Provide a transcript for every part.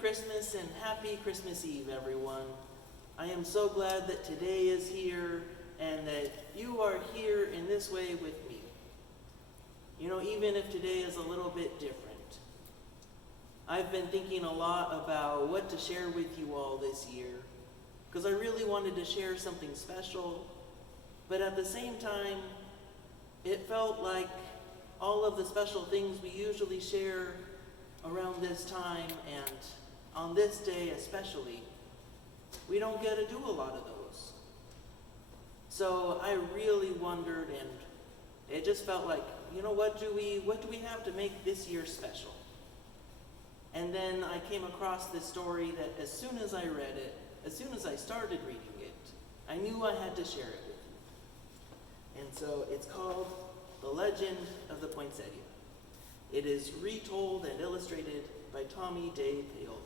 Christmas and happy Christmas Eve, everyone. I am so glad that today is here and that you are here in this way with me. You know, even if today is a little bit different. I've been thinking a lot about what to share with you all this year, because I really wanted to share something special, but at the same time, it felt like all of the special things we usually share around this time and on this day especially, we don't get to do a lot of those. So I really wondered, and it just felt like, you know, what do we have to make this year special? And then I came across this story that as soon as I read it, as soon as I started reading it, I knew I had to share it with you. And so it's called The Legend of the Poinsettia. It is retold and illustrated by Tommy Day Paola.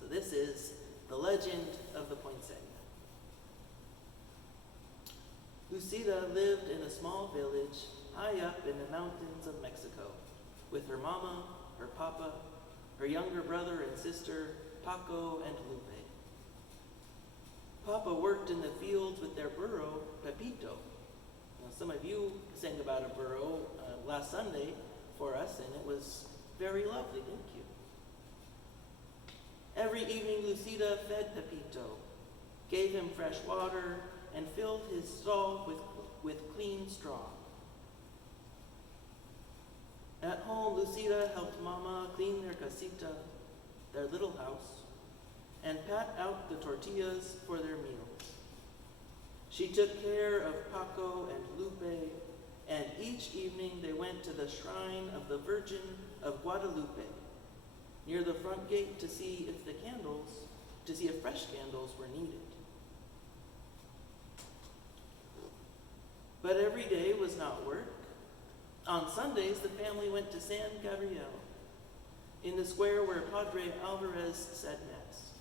So this is The Legend of the Poinsettia. Lucida lived in a small village high up in the mountains of Mexico with her mama, her papa, her younger brother and sister, Paco and Lupe. Papa worked in the fields with their burro, Pepito. Now, some of you sang about a burro last Sunday for us, and it was very lovely, thank you. Every evening, Lucida fed Pepito, gave him fresh water, and filled his stall with clean straw. At home, Lucida helped Mama clean their casita, their little house, and pat out the tortillas for their meals. She took care of Paco and Lupe, and each evening they went to the shrine of the Virgin of Guadalupe, near the front gate to see if fresh candles were needed. But every day was not work. On Sundays, the family went to San Gabriel, in the square where Padre Alvarez said Mass.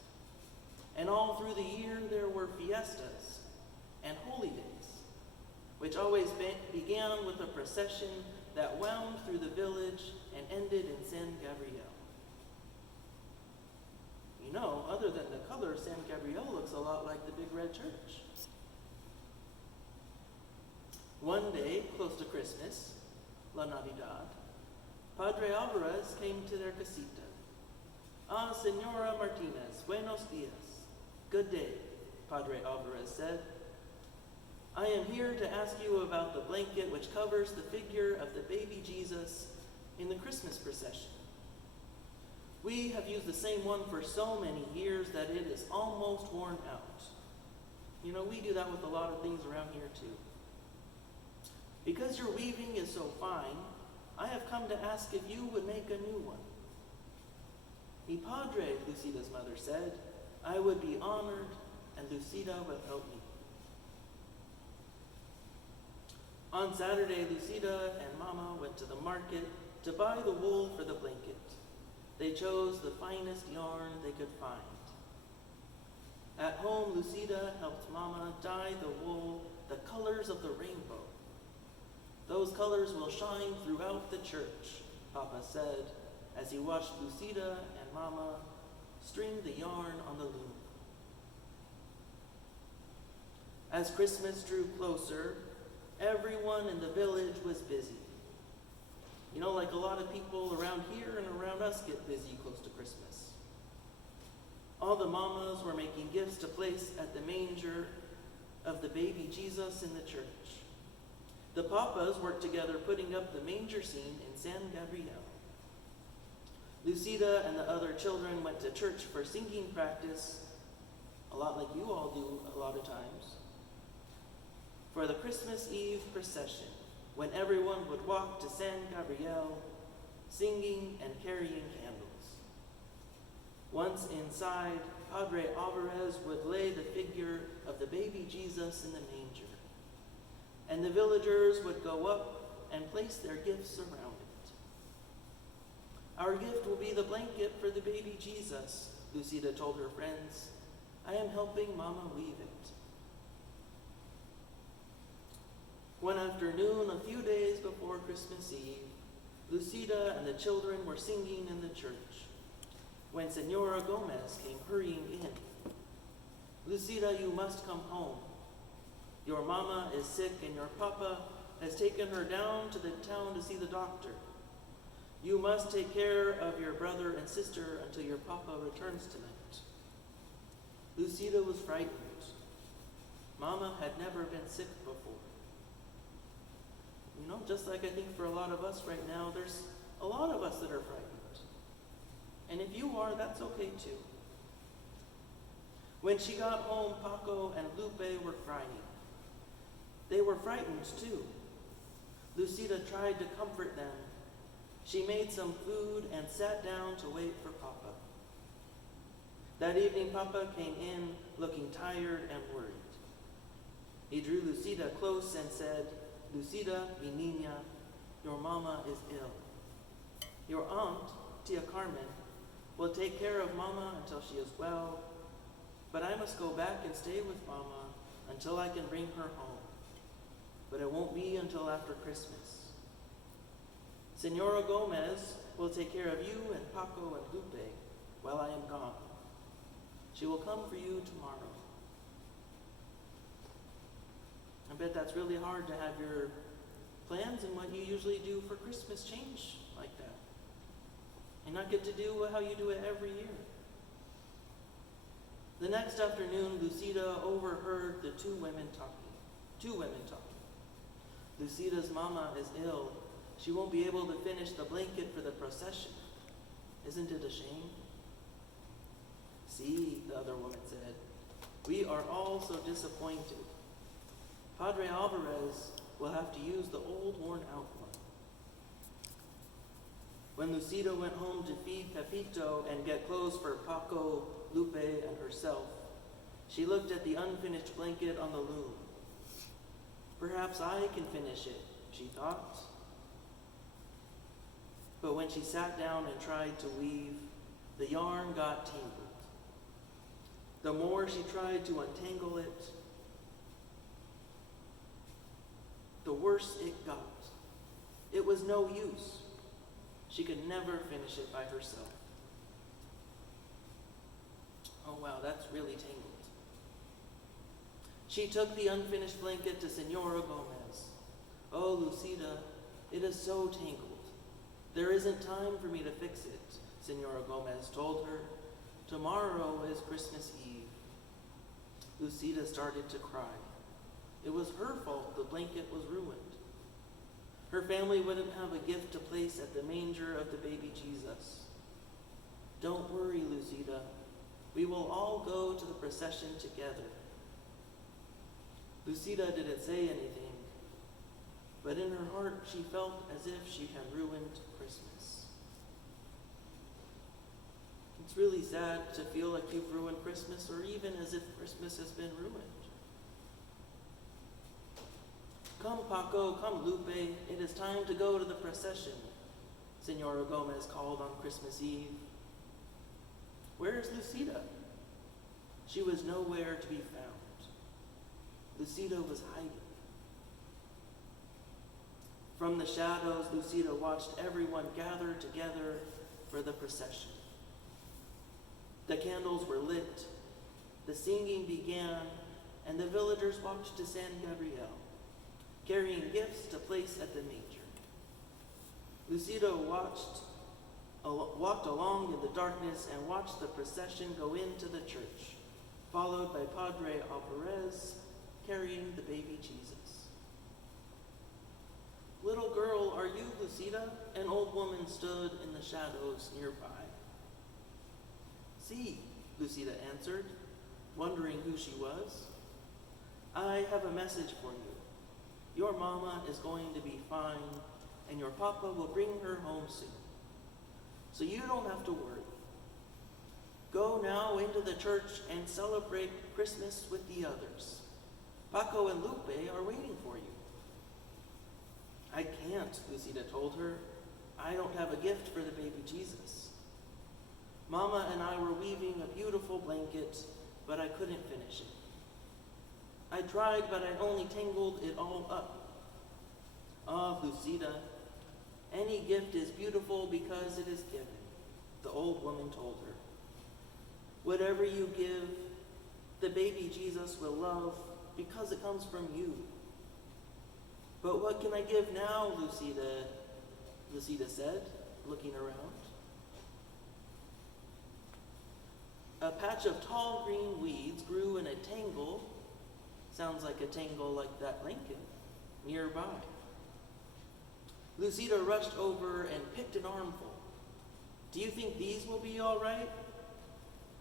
And all through the year, there were fiestas and holy days, which always began with a procession that wound through the village and ended in San Gabriel. You know, other than the color, San Gabriel looks a lot like the big red church. One day, close to Christmas, La Navidad, Padre Alvarez came to their casita. "Ah, Senora Martinez, buenos dias." "Good day," Padre Alvarez said. "I am here to ask you about the blanket which covers the figure of the baby Jesus in the Christmas procession. We have used the same one for so many years that it is almost worn out." You know, we do that with a lot of things around here too. "Because your weaving is so fine, I have come to ask if you would make a new one." "Mi padre," Lucida's mother said, "I would be honored, and Lucida will help me." On Saturday, Lucida and Mama went to the market to buy the wool for the blanket. They chose the finest yarn they could find. At home, Lucida helped Mama dye the wool the colors of the rainbow. "Those colors will shine throughout the church," Papa said as he watched Lucida and Mama string the yarn on the loom. As Christmas drew closer, everyone in the village was busy. You know, like a lot of people around here and around us get busy close to Christmas. All the mamas were making gifts to place at the manger of the baby Jesus in the church. The papas worked together putting up the manger scene in San Gabriel. Lucida and the other children went to church for singing practice, a lot like you all do a lot of times, for the Christmas Eve procession, when everyone would walk to San Gabriel, singing and carrying candles. Once inside, Padre Alvarez would lay the figure of the baby Jesus in the manger, and the villagers would go up and place their gifts around it. "Our gift will be the blanket for the baby Jesus," Lucida told her friends. "I am helping Mama weave it." One afternoon, a few days before Christmas Eve, Lucida and the children were singing in the church when Senora Gomez came hurrying in. Lucida, you must come home. Your mama is sick and your papa has taken her down to the town to see the doctor. You must take care of your brother and sister until your papa returns tonight. Lucida was frightened. Mama had never been sick before. You know, just like I think for a lot of us right now, there's a lot of us that are frightened. And if you are, that's okay too. When she got home, Paco and Lupe were crying. They were frightened too. Lucida tried to comfort them. She made some food and sat down to wait for Papa. That evening, Papa came in looking tired and worried. He drew Lucida close and said, Lucida, mi niña, your mama is ill. Your aunt, Tia Carmen, will take care of mama until she is well, but I must go back and stay with mama until I can bring her home. But it won't be until after Christmas. Senora Gomez will take care of you and Paco and Lupe while I am gone. She will come for you tomorrow. I bet that's really hard to have your plans and what you usually do for Christmas change like that. And not get to do how you do it every year. The next afternoon, Lucida overheard the two women talking. Lucida's mama is ill. She won't be able to finish the blanket for the procession. Isn't it a shame? See, the other woman said, we are all so disappointed. Padre Alvarez will have to use the old worn-out one. When Lucida went home to feed Pepito and get clothes for Paco, Lupe, and herself, she looked at the unfinished blanket on the loom. Perhaps I can finish it, she thought. But when she sat down and tried to weave, the yarn got tangled. The more she tried to untangle it, the worse it got. It was no use. She could never finish it by herself. Oh wow, that's really tangled. She took the unfinished blanket to Senora Gomez. Oh, Lucida, it is so tangled. There isn't time for me to fix it, Senora Gomez told her. Tomorrow is Christmas Eve. Lucida started to cry. It was her fault the blanket was ruined. Her family wouldn't have a gift to place at the manger of the baby Jesus. Don't worry, Lucida. We will all go to the procession together. Lucida didn't say anything, but in her heart she felt as if she had ruined Christmas. It's really sad to feel like you've ruined Christmas, or even as if Christmas has been ruined. Come, Paco, come, Lupe, it is time to go to the procession, Senora Gomez called on Christmas Eve. Where is Lucida? She was nowhere to be found. Lucida was hiding. From the shadows, Lucida watched everyone gather together for the procession. The candles were lit, the singing began, and the villagers walked to San Gabriel, carrying gifts to place at the manger. Lucida walked along in the darkness and watched the procession go into the church, followed by Padre Alvarez carrying the baby Jesus. Little girl, are you Lucida? An old woman stood in the shadows nearby. See, Lucida answered, wondering who she was. I have a message for you. Your mama is going to be fine, and your papa will bring her home soon. So you don't have to worry. Go now into the church and celebrate Christmas with the others. Paco and Lupe are waiting for you. I can't, Lucida told her. I don't have a gift for the baby Jesus. Mama and I were weaving a beautiful blanket, but I couldn't finish it. I tried, but I only tangled it all up. Ah, Lucida, Any gift is beautiful because it is given, the old woman told her. Whatever you give, the baby Jesus will love because it comes from you. But what can I give now, Lucida said, looking around. A patch of tall green weeds grew in a tangle, sounds like a tangle like that Lincoln, nearby. Lucida rushed over and picked an armful. Do you think these will be all right?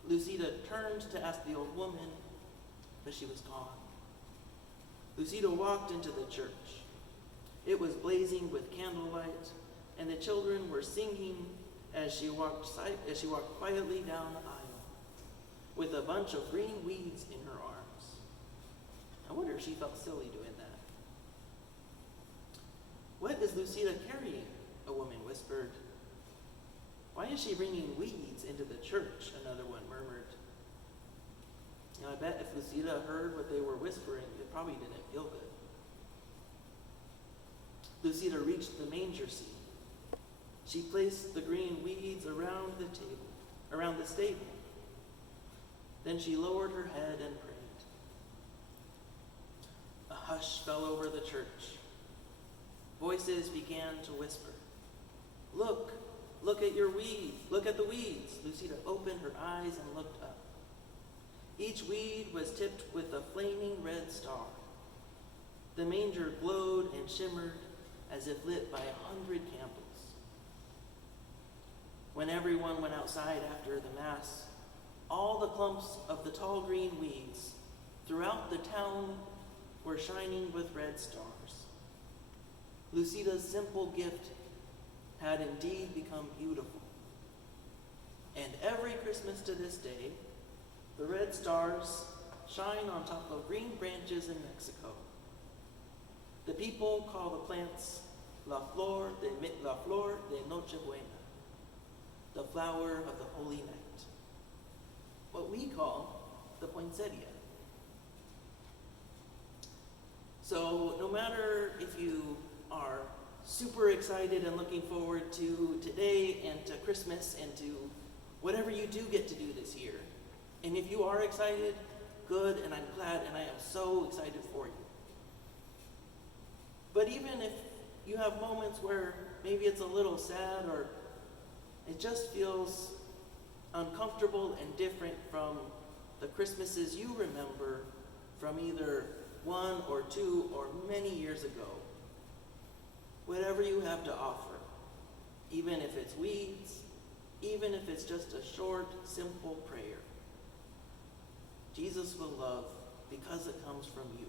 Lucida turned to ask the old woman, but she was gone. Lucida walked into the church. It was blazing with candlelight, and the children were singing as she walked quietly down the aisle, with a bunch of green weeds in her arms. I wonder if she felt silly doing that. What is Lucida carrying? A woman whispered. Why is she bringing weeds into the church? Another one murmured. I bet if Lucida heard what they were whispering, it probably didn't feel good. Lucida reached the manger scene. She placed the green weeds around the stable. Then she lowered her head and prayed. A hush fell over the church. Voices began to whisper. Look at your weeds. Look at the weeds. Lucida opened her eyes and looked up. Each weed was tipped with a flaming red star. The manger glowed and shimmered as if lit by 100 candles. When everyone went outside after the Mass, all the clumps of the tall green weeds throughout the town were shining with red stars. Lucida's simple gift had indeed become beautiful. And every Christmas to this day, the red stars shine on top of green branches in Mexico. The people call the plants La Flor de Nochebuena, the flower of the Holy Night, what we call the poinsettia. So no matter if you are super excited and looking forward to today and to Christmas and to whatever you do get to do this year, and if you are excited, good, and I'm glad, and I am so excited for you. But even if you have moments where maybe it's a little sad or it just feels uncomfortable and different from the Christmases you remember from either 1 or 2 or many years ago, whatever you have to offer, even if it's weeds, even if it's just a short, simple prayer, Jesus will love because it comes from you.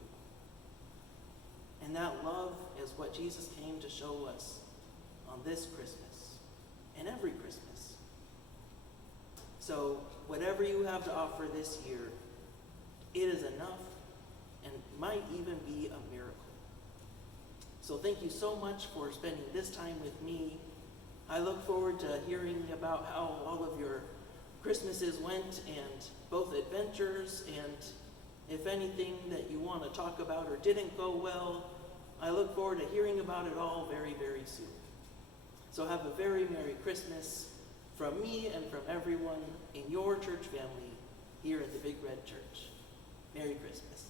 And that love is what Jesus came to show us on this Christmas and every Christmas. So whatever you have to offer this year, it is enough and might even be a miracle. So thank you so much for spending this time with me. I look forward to hearing about how all of your Christmases went, and both adventures and if anything that you want to talk about or didn't go well. I look forward to hearing about it all very, very soon. So have a very Merry Christmas from me and from everyone in your church family here at the Big Red Church. Merry Christmas.